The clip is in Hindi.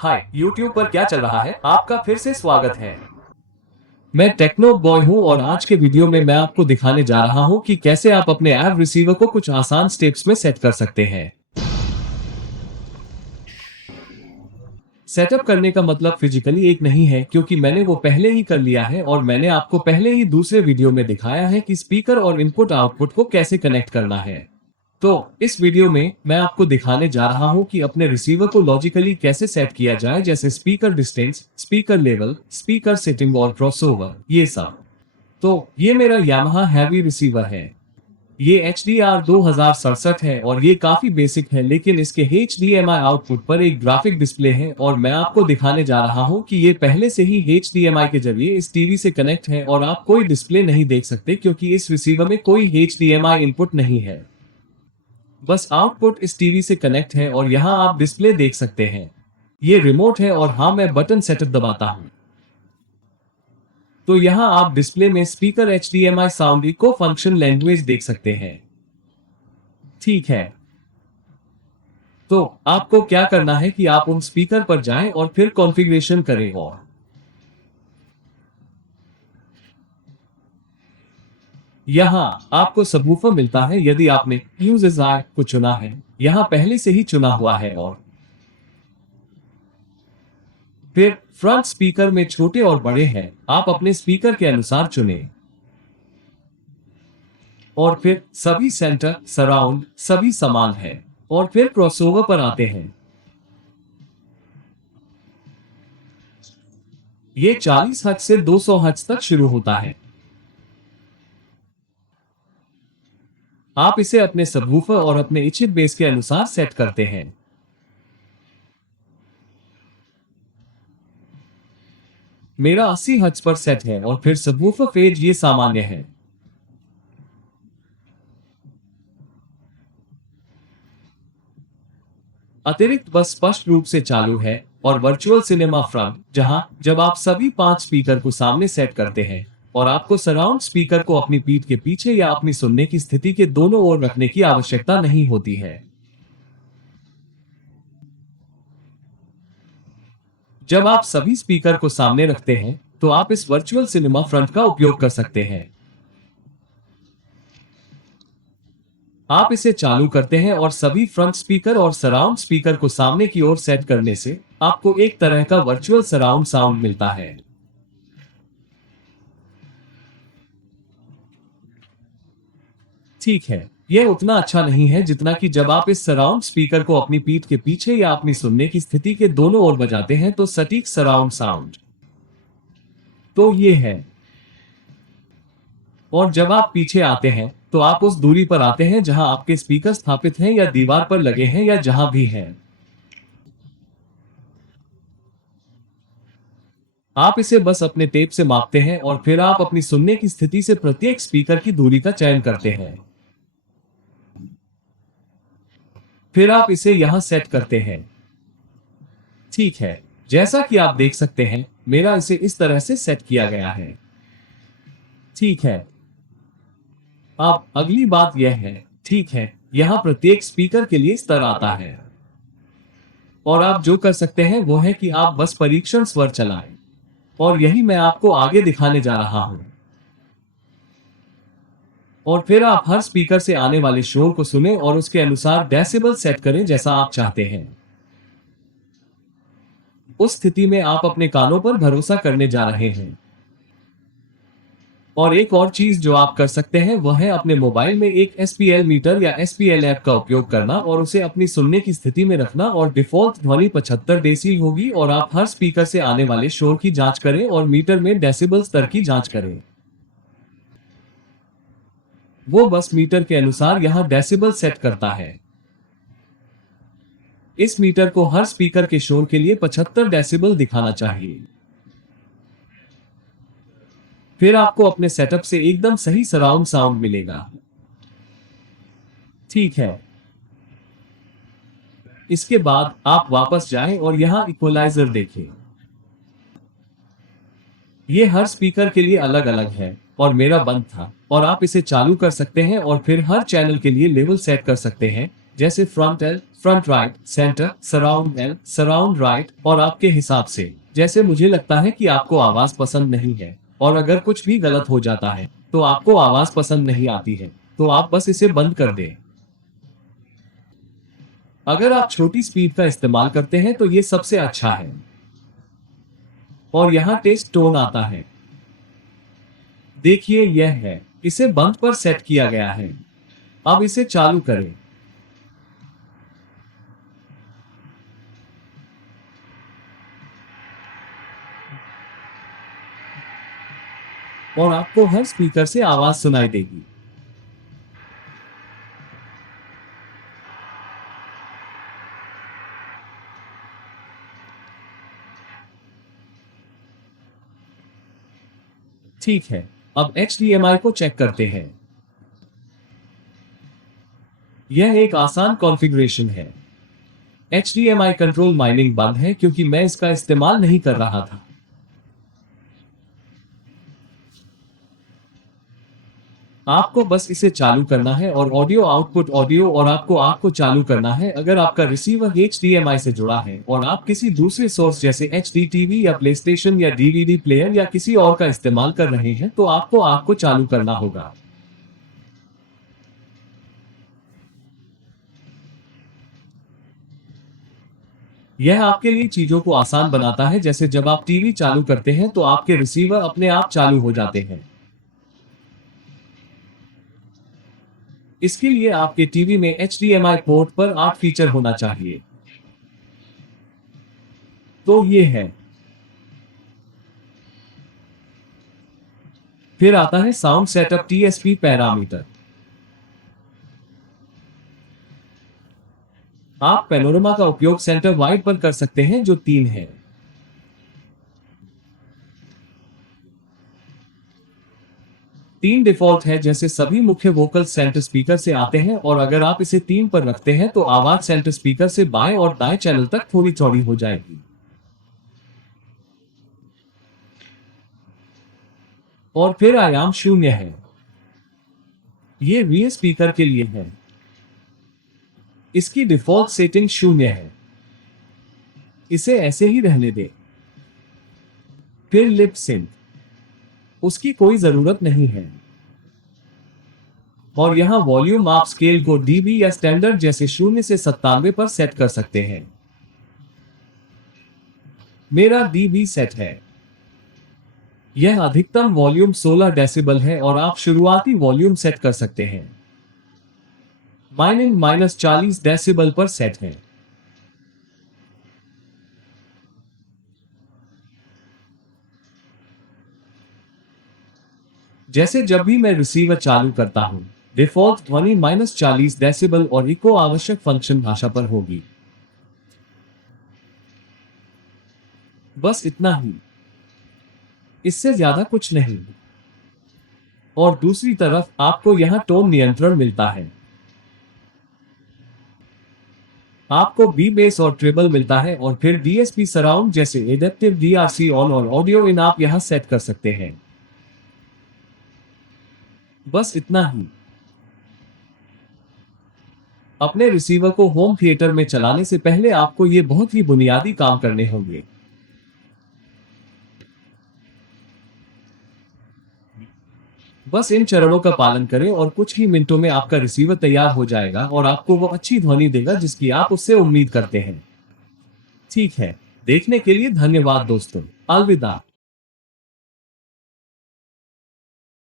हाय YouTube पर क्या चल रहा है, आपका फिर से स्वागत है। मैं टेक्नो बॉय हूँ और आज के वीडियो में मैं आपको दिखाने जा रहा हूँ कि कैसे आप अपने ऐप रिसीवर को कुछ आसान स्टेप्स में सेट कर सकते हैं। सेटअप करने का मतलब फिजिकली एक नहीं है, क्योंकि मैंने वो पहले ही कर लिया है और मैंने आपको पहले ही दूसरे वीडियो में दिखाया है कि स्पीकर और इनपुट आउटपुट को कैसे कनेक्ट करना है। तो इस वीडियो में मैं आपको दिखाने जा रहा हूं कि अपने रिसीवर को लॉजिकली कैसे सेट किया जाए, जैसे speaker distance, speaker level, speaker setting और क्रॉसओवर, ये सब। तो ये मेरा यामाहा हैवी रिसीवर है। ये HDR 2067 है और ये काफी बेसिक है, लेकिन इसके HDMI आउटपुट पर एक ग्राफिक डिस्प्ले है और मैं आपको दिखाने जा रहा हूं कि ये पहले से ही HDMI के जरिए इस टीवी से कनेक्ट है और आप कोई डिस्प्ले नहीं देख सकते क्योंकि इस रिसीवर में कोई HDMI इनपुट नहीं है। बस आउटपुट इस टीवी से कनेक्ट है और यहाँ आप डिस्प्ले देख सकते हैं। ये रिमोट है और हाँ, मैं बटन सेटअप दबाता हूँ तो यहाँ आप डिस्प्ले में speaker HDMI sound echo function language देख सकते हैं। ठीक है, तो आपको क्या करना है कि आप उन स्पीकर पर जाएं और फिर कॉन्फ़िगरेशन करें और यहाँ आपको सबवूफर मिलता है यदि आपने यूज आई को चुना है, यहाँ पहले से ही चुना हुआ है। और फिर फ्रंट स्पीकर में छोटे और बड़े हैं, आप अपने स्पीकर के अनुसार चुनें। और फिर सभी सेंटर, सराउंड सभी समान है। और फिर क्रॉसओवर पर आते हैं। ये 40 हर्ट्ज से 200 हर्ट्ज तक शुरू होता है। आप इसे अपने सबवूफर और अपने इच्छित बेस के अनुसार सेट करते हैं। मेरा 80 हर्ट्ज पर सेट है और फिर सबवूफर फेज ये सामान्य है। अतिरिक्त बस स्पष्ट रूप से चालू है और वर्चुअल सिनेमा फ्रंट, जहां जब आप सभी 5 स्पीकर को सामने सेट करते हैं और आपको सराउंड स्पीकर को अपनी पीठ के पीछे या अपनी सुनने की स्थिति के दोनों ओर रखने की आवश्यकता नहीं होती है। जब आप सभी स्पीकर को सामने रखते हैं तो आप इस वर्चुअल सिनेमा फ्रंट का उपयोग कर सकते हैं। आप इसे चालू करते हैं और सभी फ्रंट स्पीकर और सराउंड स्पीकर को सामने की ओर सेट करने से आपको एक तरह का वर्चुअल सराउंड साउंड मिलता है। ठीक है, यह उतना अच्छा नहीं है जितना कि जब आप इस सराउंड स्पीकर को अपनी पीठ के पीछे या अपनी सुनने की स्थिति के दोनों ओर बजाते हैं तो सटीक सराउंड साउंड तो ये है। और जब आप पीछे आते हैं तो आप उस दूरी पर आते हैं जहां आपके स्पीकर स्थापित हैं या दीवार पर लगे हैं या जहां भी हैं। आप इसे बस अपने टेप से मापते हैं और फिर आप अपनी सुनने की स्थिति से प्रत्येक स्पीकर की दूरी का चयन करते हैं। फिर आप इसे यहां सेट करते हैं। ठीक है, जैसा कि आप देख सकते हैं, मेरा इसे इस तरह से सेट किया गया है। ठीक है, अब अगली बात यह है, ठीक है, यहां प्रत्येक स्पीकर के लिए स्तर आता है और आप जो कर सकते हैं वो है कि आप बस परीक्षण स्वर चलाएं और यही मैं आपको आगे दिखाने जा रहा हूं। और फिर आप हर स्पीकर से आने वाले शोर को सुनें और उसके अनुसार डेसिबल सेट करें जैसा आप चाहते हैं। उस स्थिति में आप अपने कानों पर भरोसा करने जा रहे हैं। और एक और चीज जो आप कर सकते हैं वह है अपने मोबाइल में एक SPL मीटर या SPL ऐप का उपयोग करना और उसे अपनी सुनने की स्थिति में रखना और डिफॉल्ट ध्वनि 75 डेसिबल होगी और आप हर स्पीकर से आने वाले शोर की जांच करें और मीटर में डेसिबल स्तर की जांच करें। वो बस मीटर के अनुसार यहां डेसिबल सेट करता है। इस मीटर को हर स्पीकर के शोर के लिए 75 डेसिबल दिखाना चाहिए। फिर आपको अपने सेटअप से एकदम सही सराउंड साउंड मिलेगा। ठीक है, इसके बाद आप वापस जाएं और यहां इक्वलाइजर देखें। ये हर स्पीकर के लिए अलग अलग है और मेरा बंद था और आप इसे चालू कर सकते हैं और फिर हर चैनल के लिए लेवल सेट कर सकते हैं जैसे front L, front right, centre, surround L, surround right, और आपके हिसाब से। जैसे मुझे लगता है कि आपको आवाज पसंद नहीं है, और अगर कुछ भी गलत हो जाता है तो आपको आवाज पसंद नहीं आती है, तो आप बस इसे बंद कर दें। अगर आप छोटी स्पीड का इस्तेमाल करते हैं तो ये सबसे अच्छा है। और यहाँ टेस्ट टोन आता है। देखिए यह है, इसे बंद पर सेट किया गया है। अब इसे चालू करें। और आपको हर स्पीकर से आवाज सुनाई देगी। ठीक है, अब HDMI को चेक करते हैं। यह एक आसान कॉन्फ़िगरेशन है। HDMI कंट्रोल माइनिंग बंद है क्योंकि मैं इसका इस्तेमाल नहीं कर रहा था। आपको बस इसे चालू करना है और ऑडियो आउटपुट ऑडियो और आपको आग को चालू करना है। अगर आपका रिसीवर HDMI से जुड़ा है और आप किसी दूसरे सोर्स जैसे HD टीवी या प्लेस्टेशन या DVD प्लेयर या किसी और का इस्तेमाल कर रहे हैं तो आपको आग को चालू करना होगा। यह आपके लिए चीजों को आसान बनाता है, जैसे जब आप टीवी चालू करते हैं तो आपके रिसीवर अपने आप चालू हो जाते हैं। इसके लिए आपके टीवी में HDMI पोर्ट पर 8 फीचर होना चाहिए। तो ये है। फिर आता है साउंड सेटअप TSP पैरामीटर। आप पैनोरमा का उपयोग सेंटर वाइड पर कर सकते हैं जो 3 है। तीन डिफॉल्ट है, जैसे सभी मुख्य वोकल सेंटर स्पीकर से आते हैं, और अगर आप इसे 3 पर रखते हैं तो आवाज सेंटर स्पीकर से बाएं और दाएं चैनल तक थोड़ी चौड़ी हो जाएगी। और फिर आयाम 0 है। ये रियर स्पीकर के लिए है। इसकी डिफॉल्ट सेटिंग 0 है। इसे ऐसे ही रहने दें। फिर लिप सिंक, उसकी कोई जरूरत नहीं है। और यहाँ वॉल्यूम आप स्केल को डीबी या स्टैंडर्ड जैसे 0 से 97 पर सेट कर सकते हैं। मेरा डीबी सेट है। यह अधिकतम वॉल्यूम 16 डेसिबल है और आप शुरुआती वॉल्यूम सेट कर सकते हैं। माइनिंग -40 डेसिबल पर सेट है। जैसे जब भी मैं रिसीवर चालू करता हूं, डिफॉल्ट ध्वनि -40 डेसिबल और इको आवश्यक फंक्शन भाषा पर होगी। बस इतना ही, इससे ज्यादा कुछ नहीं। और दूसरी तरफ आपको यहां टोन नियंत्रण मिलता है। आपको बी बेस और ट्रिबल मिलता है, और फिर DSP सराउंड जैसे एडेप्टिव DRC ऑन और ऑडियो इन आप यहां सेट कर सकते हैं। बस इतना ही। अपने रिसीवर को होम थिएटर में चलाने से पहले आपको ये बहुत ही बुनियादी काम करने होंगे। बस इन चरणों का पालन करें और कुछ ही मिनटों में आपका रिसीवर तैयार हो जाएगा और आपको वो अच्छी ध्वनि देगा जिसकी आप उससे उम्मीद करते हैं। ठीक है, देखने के लिए धन्यवाद दोस्तों। अलविदा।